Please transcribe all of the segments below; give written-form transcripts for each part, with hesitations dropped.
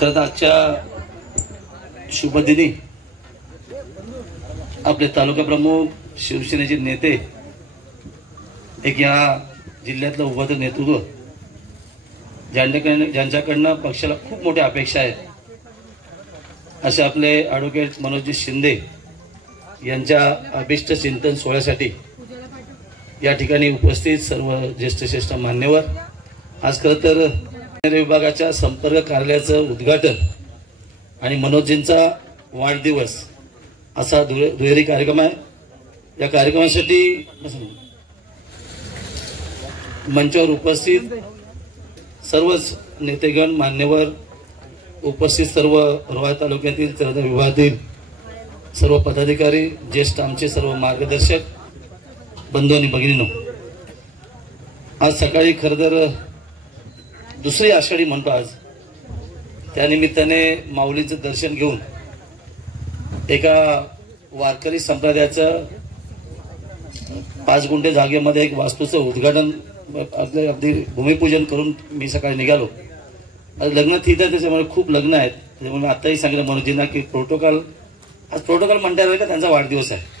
खरं तर आजच्या शुभदिनी आपले तालुका प्रमुख शिवसेनेचे नेते एक या जिल्ह्यातलं उभं नेतृत्व ज्यांच्याकडनं पक्षाला खूप मोठ्या अपेक्षा आहेत असे आपले ॲडव्होकेट मनोज शिंदे यांच्या अभिष्ट चिंतन सोहळ्यासाठी या ठिकाणी उपस्थित सर्व ज्येष्ठ मान्यवर आज खरं तर विभागाच्या संपर्क कार्यालयाचं उद्घाटन आणि मनोजींचा वाढदिवस असा दुहेरी कार्यक्रम आहे। या कार्यक्रमासाठी मंचावर उपस्थित सर्वच नेतेगण मान्यवर उपस्थित सर्व रोहा तालुक्यातील चरदा विभागातील सर्व पदाधिकारी ज्येष्ठ आमचे सर्व मार्गदर्शक बंधू आणि भगिनींनो, आज सकाळी खरं तर दुसरी आषाढी म्हणतो आज त्यानिमित्ताने माऊलीचं दर्शन घेऊन एका वारकरी संप्रदायाचं 5 गुंठे जागेमध्ये एक वास्तूचं उद्घाटन अगदी भूमिपूजन करून मी सकाळी निघालो। लग्न ठीक आहे, त्याच्यामुळे खूप लग्न आहेत, त्यामुळे आताही सांगितलं मनोजींना की आज प्रोटोकॉल म्हणता येईल का त्यांचा वाढदिवस आहे।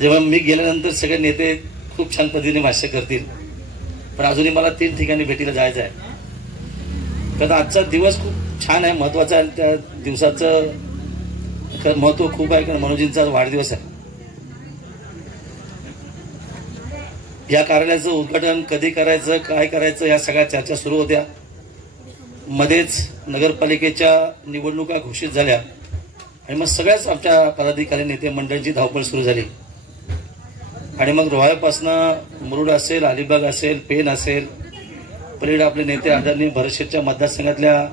जेव्हा मी गेल्यानंतर सगळे नेते खूप छान पद्धतीने भाष्य करतील, पण अजूनही मला 3 ठिकाणी भेटीला जायचं आहे कारण आजचा दिवस खूप छान आहे, महत्वाचा आहे। त्या दिवसाचं महत्व खूप आहे कारण मनोजींचा वाढदिवस आहे। या कार्यालयाचं उद्घाटन कधी करायचं, काय करायचं, या सगळ्या चर्चा सुरू होत्या। मध्येच नगरपालिकेच्या निवडणुका घोषित झाल्या आणि मग सगळ्याच आमच्या पदाधिकारी नेते मंडळींची धावपळ सुरू झाली आणि मग रोहापासनं मुरुड असेल, अलिबाग असेल, पेन असेल, पलीकडे आपले नेते आदरणीय भरतशेठच्या मतदारसंघातल्या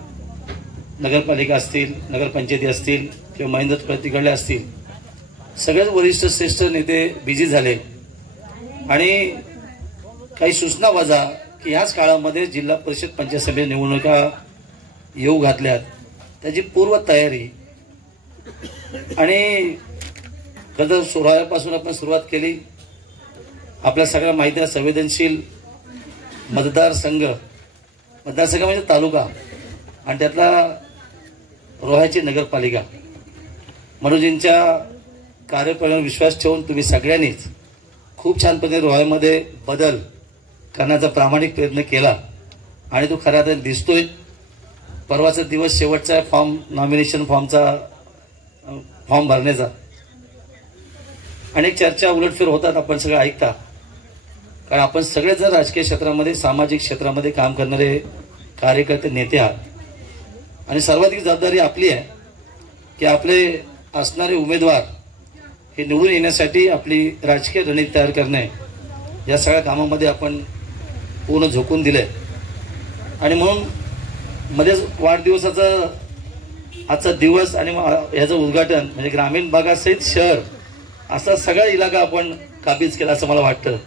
नगरपालिका असतील, नगरपंचायती असतील किंवा महेंद्र तिकडल्या असतील, सगळेच वरिष्ठ श्रेष्ठ नेते बिझी झाले आणि काही सूचना वजा की ह्याच काळामध्ये जिल्हा परिषद पंचायत समिती निवडणुका येऊ घातल्यात, त्याची पूर्व तयारी आणि खरं सोहळ्यापासून आपण सुरुवात केली। आपल्या सगळ्या माहिती आहे संवेदनशील मतदारसंघ म्हणजे तालुका आणि त्यातला रोहाची नगरपालिका। मनोजींच्या कार्यप्रणालीवर विश्वास ठेवून तुम्ही सगळ्यांनीच खूप छान पद्धतीने रोहामध्ये बदल करण्याचा प्रामाणिक प्रयत्न केला आणि तो खऱ्या अर्थाने दिसतोय। परवाचा दिवस शेवटचा आहे नॉमिनेशन फॉर्म भरण्याचा। अनेक चर्चा उलटफेर होतात, आपण सगळं ऐकता, कारण आपण सगळे जर राजकीय क्षेत्रामध्ये सामाजिक क्षेत्रामध्ये काम करणारे कार्यकर्ते नेते आहात आणि सर्वाधिक जबाबदारी आपली आहे की आपले असणारे उमेदवार हे निवडून येण्यासाठी आपली राजकीय रणनीती तयार करणे, या सगळ्या कामामध्ये आपण पूर्ण झोकून दिलंय आणि म्हणून मध्येच वाढदिवसाचा आजचा दिवस आणि याचं उद्घाटन म्हणजे ग्रामीण भागासहित शहर असा सगळा इलाका आपण काबीज केला असं मला वाटतं।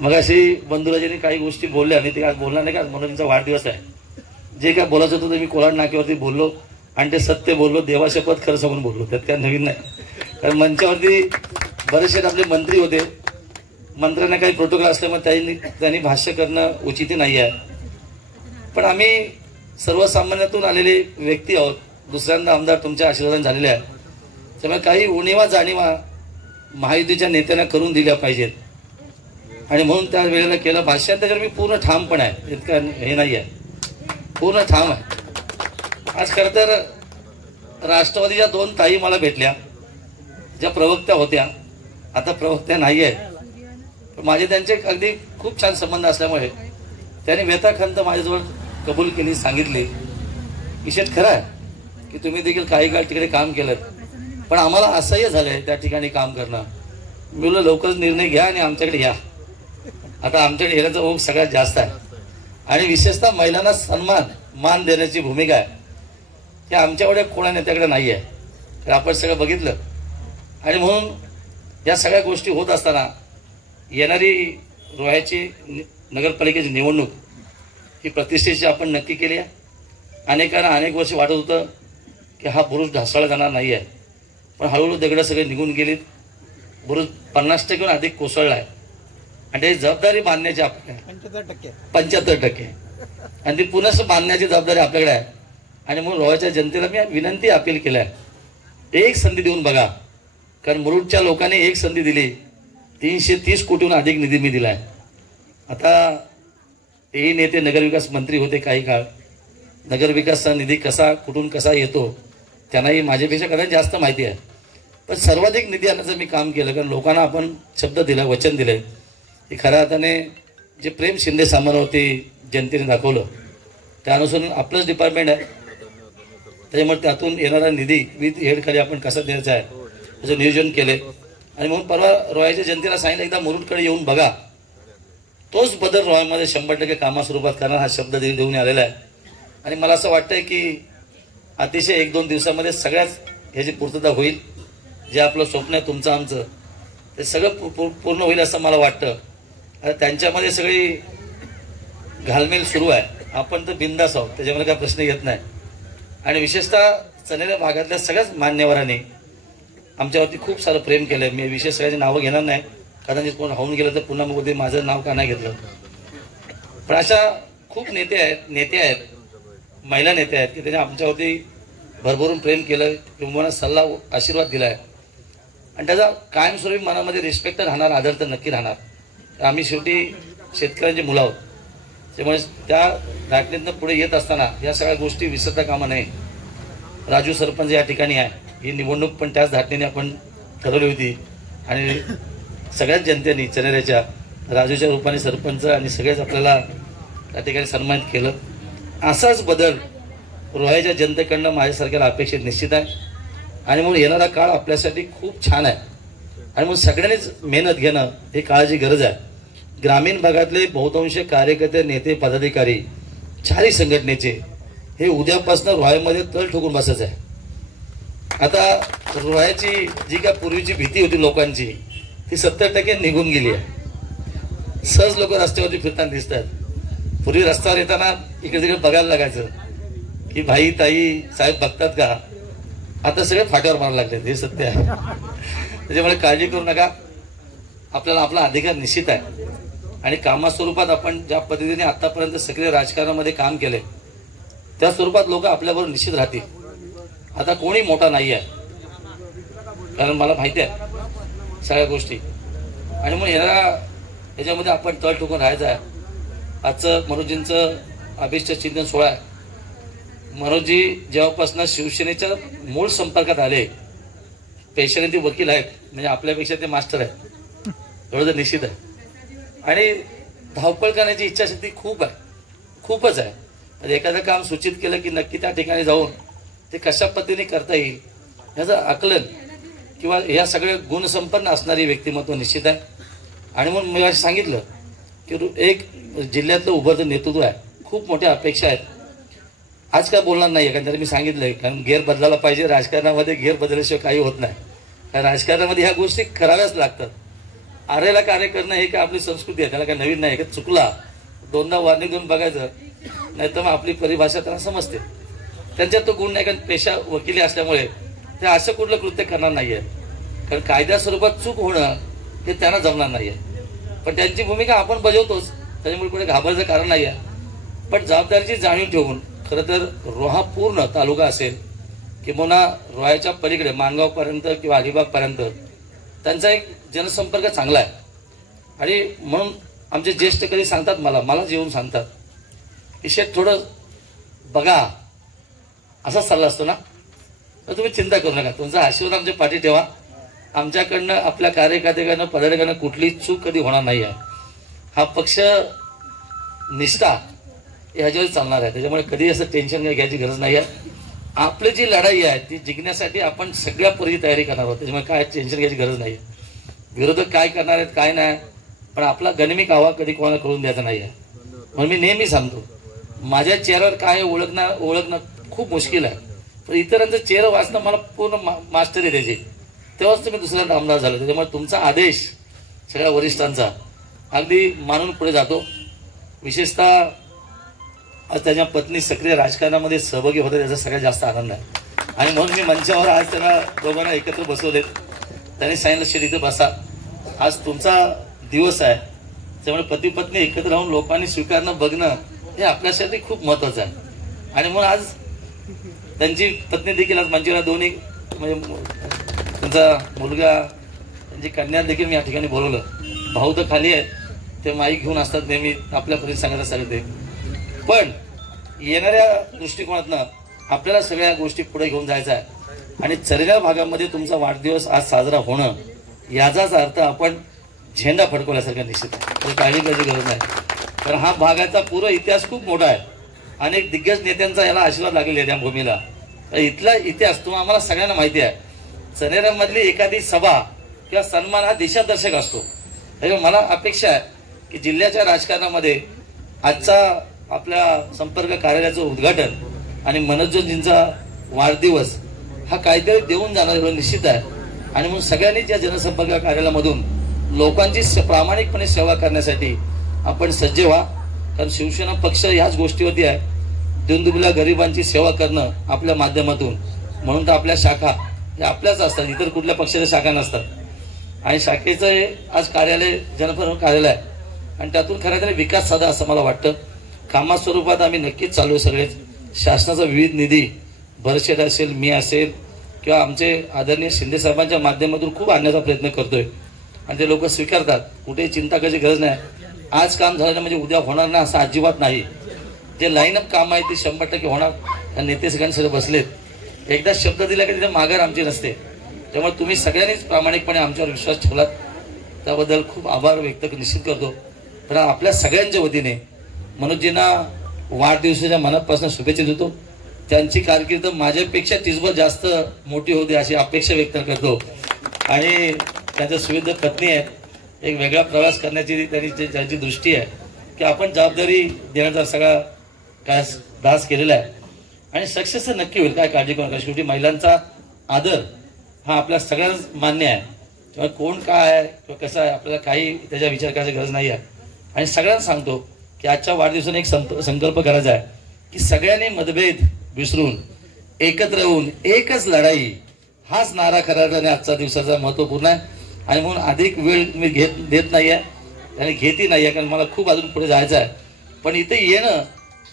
मगाशी बंधुराजांनी काही गोष्टी बोलल्या आणि ते आज बोलणार नाही का, मनोजींचा वाढदिवस आहे, जे काय बोलायचं होतं ते मी कोलाड नाक्यावरती बोललो आणि ते सत्य बोललो, देवाशपथ खरं सांगून बोललो, त्यात काय नवीन नाही। कारण मंचावरती बरेचसे आपले मंत्री होते, मंत्र्यांना काही प्रोटोकॉल असल्यामुळे त्यांनी भाष्य करणं उचित नाही आहे, पण आम्ही सर्वसामान्यातून आलेले व्यक्ती आहोत, दुसऱ्यांदा आमदार तुमच्या आशीर्वादाने झालेले आहेत, त्यामुळे काही उणीवा जाणीवा महायुतीच्या नेत्यांना करून दिल्या पाहिजेत आणि म्हणून त्या वेळेला केलं भाष्य। त्याच्यावर मी पूर्ण ठाम पण आहे, इतकं हे नाही आहे, पूर्ण ठाम आहे। आज खरं तर राष्ट्रवादीच्या 2 ताई मला भेटल्या, ज्या प्रवक्त्या होत्या, आता प्रवक्त्या नाही आहेत, माझे त्यांचे अगदी खूप छान संबंध असल्यामुळे त्यांनी व्यथाखंत माझ्याजवळ कबूल केली, सांगितली विषय खरं आहे की तुम्ही देखील काही काळ तिकडे काम केलं, पण आम्हाला असह्य झालंय त्या ठिकाणी काम करणं। मी बोललो लवकरच निर्णय घ्या आणि आमच्याकडे या। आता आमच्याकडे येण्याचा ओघ सगळ्यात जास्त आहे आणि विशेषतः महिलांना मान देण्याची भूमिका आहे की आमच्याकडे कोणा नेत्याकडे नाही आहे, तर आपण सगळं बघितलं आणि म्हणून या सगळ्या गोष्टी होत असताना येणारी रोह्याची नगरपालिकेची निवडणूक ही प्रतिष्ठेची आपण नक्की केली आहे। अनेकांना अनेक वर्ष वाटत होतं की हा बुरुज ढासळला जाणार नाही आहे, पण हळूहळू दगडं सगळे निघून गेलीत, बुरुज 50% अधिक कोसळला आहे आणि त्याची जबाबदारी मानण्याची आपल्याला 75% आणि ती पुन्हा मानण्याची जबाबदारी आपल्याकडे आहे। आणि म्हणून रोहाच्या जनतेला मी विनंती अपील केलाय, एक संधी देऊन बघा. कारण मुरुडच्या लोकांनी एक संधी दिली, 330 कोटीहून अधिक निधी मी दिलाय. आता हे नेते नगरविकास मंत्री होते काही काळ, नगरविकासचा निधी कुठून कसा येतो त्यांनाही माझ्यापेक्षा कदाचित जास्त माहिती आहे. पण सर्वाधिक निधी आणण्याचं मी काम केलं, कारण लोकांना आपण शब्द दिला, वचन दिलंय की खऱ्या अर्थाने जे प्रेम शिंदे सामनावरती जनतेने दाखवलं त्यानुसार आपलंच डिपार्टमेंट आहे, त्याच्यामुळे त्यातून येणारा निधी विथ हेडखाली आपण कसा द्यायचा आहे त्याचं नियोजन केले. आणि म्हणून परवा रोहाच्या जनतेला सांगितलं, एकदा मुरुडकडे येऊन बघा. तोच बदल रोहामध्ये 100% कामास्वरूपात करणार हा शब्द देऊन आलेला आहे. आणि मला असं वाटतंय की अतिशय 1-2 दिवसामध्ये सगळ्याच ह्याची पूर्तता होईल. जे आपलं स्वप्न आहे तुमचं आमचं ते सगळं पूर्ण होईल असं मला वाटतं. आता त्यांच्यामध्ये सगळी घालमेल सुरू आहे, आपण तर बिंदास आहोत, त्याच्यामध्ये काही प्रश्न येत नाही. आणि विशेषतः चनेरा भागातल्या सगळ्याच मान्यवरांनी आमच्यावरती खूप सारं प्रेम केलंय. मी विशेष सगळ्यांची नावं घेणार नाही, कदाचित कोण होऊन गेलं तर पुन्हा मग माझं नाव का नाही घेतलं. पण अशा खूप नेते आहेत, महिला नेते आहेत की त्यांनी आमच्यावरती भरभरून प्रेम केलं, किंवा सल्ला आशीर्वाद दिलाय. आणि त्याचा कायमस्वरूपी मनामध्ये रिस्पेक्ट तर राहणार, आदर तर नक्की राहणार. आम्ही शेवटी शेतकऱ्यांची मुलं आहोत, त्यामुळे त्या घटनेतनं पुढे येत असताना या सगळ्या गोष्टी विसरता कामा नये. राजू सरपंच या ठिकाणी आहे, ही निवडणूक पण त्याच धाटणीने आपण ठरवली होती. आणि सगळ्याच जनतेने चनेऱ्याच्या राजूच्या रूपाने सरपंच आणि सगळेच आपल्याला त्या ठिकाणी सन्मानित केलं. असाच बदल रोहाच्या जनतेकडनं माझ्यासारख्याला अपेक्षित निश्चित आहे. आणि म्हणून येणारा काळ आपल्यासाठी खूप छान आहे. आणि म्हणून सगळ्यांनीच मेहनत घेणं ही काळाची गरज आहे. ग्रामीण भागातले बहुतांश कार्यकर्ते, नेते, पदाधिकारी चारही संघटनेचे हे उद्यापासून रोहामध्ये तळ ठोकून बसायचं आहे. आता रोहाची जी काय पूर्वीची भीती होती लोकांची ती 70% निघून गेली आहे. सहज लोक रस्त्यावरती फिरताना दिसतात. पूर्वी रस्त्यावर येताना इकडे तिकडे बघायला लागायचं की भाई ताई साहेब बघतात का. आता सगळे फाट्यावर मारायला लागले, हे सत्य आहे. त्याच्यामुळे काळजी करू नका, आपल्याला आपला अधिकार निश्चित आहे. आणि कामास्वरूपात आपण ज्या पद्धतीने आतापर्यंत सक्रिय राजकारणामध्ये काम केले त्या स्वरूपात लोक आपल्याबरोबर निश्चित राहतील. आता कोणी मोठा नाही आहे, कारण मला माहिती आहे सगळ्या गोष्टी. आणि मग ह्याच्यामध्ये आपण तळ ठोकून राहायचं आहे. आजचं मनोजींचं अभिष्ट चिंतन सोहळा आहे. मनोजी जेव्हापासून शिवसेनेच्या मूळ संपर्कात आले, पेशाने ते वकील आहेत, म्हणजे आपल्यापेक्षा ते मास्टर आहेत, एवढं तर निश्चित आहे. आणि धावपळ करण्याची इच्छाशक्ती खूपच आहे. एखादं काम सूचित केलं की नक्की त्या ठिकाणी जाऊन ते कशा पद्धतीने करता येईल याचं आकलन किंवा या सगळ्या गुणसंपन्न असणारी व्यक्तिमत्व निश्चित आहे. आणि म्हणून मी असं सांगितलं की एक जिल्ह्यातलं उभरतं नेतृत्व आहे, खूप मोठ्या अपेक्षा आहेत. आज काय बोलणार नाही, कारण मी सांगितलंय, कारण गेअर बदलायला पाहिजे. राजकारणामध्ये गेअर बदलल्याशिवाय काही होत नाही. कारण राजकारणामध्ये ह्या गोष्टी कराव्याच लागतात. आरेला कार्य करणं हे काय आपली संस्कृती आहे, त्याला काय नवीन नाही. चुकला 2दा वॉर्निंग देऊन बघायचं, नाही तर मग आपली परिभाषा त्यांना समजते. त्यांच्यात तो गुण नाही, कारण पेशा वकिली असल्यामुळे ते असं कुठलं कृत्य करणार नाहीये. कारण कायद्या स्वरूपात चूक होणं हे त्यांना जमणार नाहीये. पण त्यांची भूमिका आपण बजावतोच, त्याच्यामुळे कुठे घाबरायचं कारण नाही आहे. पण जबाबदारीची जाणीव ठेवून खरं तर रोहा पूर्ण तालुका असेल किंवा रोहाच्या पलीकडे माणगावपर्यंत किंवा अलिबागपर्यंत त्यांचा एक जनसंपर्क चांगला आहे. आणि म्हणून आमचे ज्येष्ठ कधी सांगतात, मला जेवून सांगतात की शेत थोडं बघा, असा सल्ला असतो ना, तर तुम्ही चिंता करू नका, तुमचा आशीर्वाद आमच्या पाठी ठेवा. आमच्याकडनं आपल्या कार्यकर्त्याकडनं पदाधिकाऱ्यांना कुठली चूक कधी होणार नाही आहे. हा पक्ष निष्ठा ह्याच्यावर चालणार आहे, त्याच्यामुळे कधी असं टेन्शन घ्यायची गरज नाही आहे. आपली जी लढाई आहे ती जिंकण्यासाठी आपण सगळ्या पूर्वी तयारी करणार आहोत, त्याच्यामुळे काय टेन्शन घ्यायची गरज नाही. विरोधक काय करणार आहेत काय नाही, पण आपला गणिमिक आवा कधी कोणाला कळून द्यायचा नाही आहे. म्हणून मी नेहमी सांगतो, माझ्या चेहऱ्यावर काय ओळखणं खूप मुश्किल आहे, पण इतरांचं चेहरा वाचणं मला पूर्ण मास्टरी द्यायची, तेव्हाच तुम्ही दुसऱ्यांदा आमदार झाले. त्याच्यामुळे तुमचा आदेश सगळ्या वरिष्ठांचा अगदी मानून पुढे जातो. विशेषतः आज त्याच्या पत्नी सक्रिय राजकारणामध्ये सहभागी होतात, त्याचा सगळ्यात जास्त आनंद आहे. आणि म्हणून मी मंचावर आज त्यांना दोघांना एकत्र बसवलेत. त्यांनी सांगितलं शेट इथे बसा, आज तुमचा दिवस आहे, त्यामुळे पती पत्नी एकत्र राहून लोकांनी स्वीकारणं बघणं हे आपल्यासाठी खूप महत्वाचं आहे. आणि म्हणून आज त्यांची पत्नी देखील आज मंजुळा, दोन्ही म्हणजे त्यांचा मुलगा, त्यांची कन्या देखील मी या ठिकाणी बोलवलं. भाऊ तर खाली आहेत, ते माईक घेऊन असतात नेहमी आपल्या परीने सांगायला सांगते. पण येणाऱ्या दृष्टिकोनातनं आपल्याला सगळ्या गोष्टी पुढे घेऊन जायचं आहे. आणि चरेगाव भागामध्ये तुमचा वाढदिवस आज साजरा होणं याचाच अर्थ आपण झेंडा फडकवल्यासारखा निश्चित आहे. काळजी करायची गरज नाही, कारण हा भागाचा पूर्ण इतिहास खूप मोठा आहे. अनेक दिग्गज नेत्यांचा याला आशीर्वाद लागलेला आहे त्या भूमीला. इथला इतिहास तुम्हाला आम्हाला सगळ्यांना माहिती आहे. चनेरामधली एखादी सभा किंवा सन्मान हा दिशादर्शक असतो. त्यामुळे मला अपेक्षा आहे की जिल्ह्याच्या राजकारणामध्ये आजचा आपल्या संपर्क कार्यालयाचं उद्घाटन आणि मनोजजींचा वाढदिवस हा काहीतरी देऊन जाणार एवढं निश्चित आहे. आणि म्हणून सगळ्यांनी या जनसंपर्क कार्यालयामधून लोकांची प्रामाणिकपणे सेवा करण्यासाठी आपण सज्ज व्हा. कारण शिवसेना पक्ष ह्याच गोष्टीवरती आहे, दिनदुबळ्या गरिबांची सेवा करणं आपल्या माध्यमातून. म्हणून तर आपल्या शाखा या आपल्याच असतात, इतर कुठल्या पक्षाच्या शाखा नसतात. आणि शाखेचं हे आज कार्यालय जनसंपर्क कार्यालय आहे आणि त्यातून खऱ्या तरी विकास साधा असं मला वाटतं. कामा स्वरूपात आम्ही नक्कीच चालू आहे. सगळेच शासनाचा विविध निधी भरशेट असेल, मी असेल किंवा आमचे आदरणीय शिंदे साहेबांच्या माध्यमातून खूप आणण्याचा प्रयत्न करतोय आणि ते लोक स्वीकारतात. कुठेही चिंता करायची गरज नाही. आज काम झालं म्हणजे उद्या होणार नाही असं अजिबात नाही. जे लाईनअप काम आहे ते 100% होणार. नेते सगळ्यांनी सगळे बसलेत. एकदा शब्द दिला की तिथे माघार आमची नसते. त्यामुळे तुम्ही सगळ्यांनीच प्रामाणिकपणे आमच्यावर विश्वास ठेवलात, त्याबद्दल खूप आभार व्यक्त निश्चित करतो. पण आपल्या सगळ्यांच्या वतीने मनोजजींना वाढदिवसाच्या मनापासून शुभेच्छा देतो. त्यांची कारकीर्द माझ्यापेक्षा तिसभर जास्त मोठी होती अशी अपेक्षा व्यक्त करतो. आणि त्यांच्या सुविध पत्नी आहेत, एक वेगळा प्रवास करण्याची त्यांची दृष्टी आहे की आपण जबाबदारी देण्याचा सगळा काय दास केलेला आहे आणि सक्सेस नक्की होईल. काय काळजी करू नका. शेवटी महिलांचा आदर हा आपल्या सगळ्यांना मान्य आहे. तेव्हा कोण काय आहे किंवा कसं आहे आपल्याला काही त्याचा विचार करायची गरज नाही आहे. आणि सगळ्यांना सांगतो की आजच्या वाढदिवसाने एक संकल्प करायचा आहे की सगळ्यांनी मतभेद विसरून एकत्र येऊन एकच लढाई हाच नारा खराने आजचा दिवसाचा महत्वपूर्ण आहे. आणि म्हणून अधिक वेळ मी देत नाही आहे आणि घेतही नाही आहे, कारण मला खूप अजून पुढे जायचं आहे. पण इथे येणं,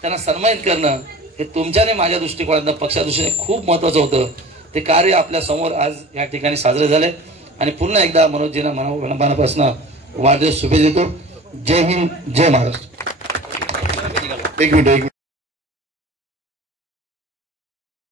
त्यांना सन्मानित करणं हे तुमच्याने माझ्या दृष्टिकोनातून पक्षादृष्टीने खूप महत्वाचं होतं. ते कार्य आपल्या समोर आज या ठिकाणी साजरे झाले. आणि पुन्हा एकदा मनोजजींना मनापासून वाढदिवस शुभेच्छा देतो. जय हिंद, जय महाराष्ट्र. एक मिनिट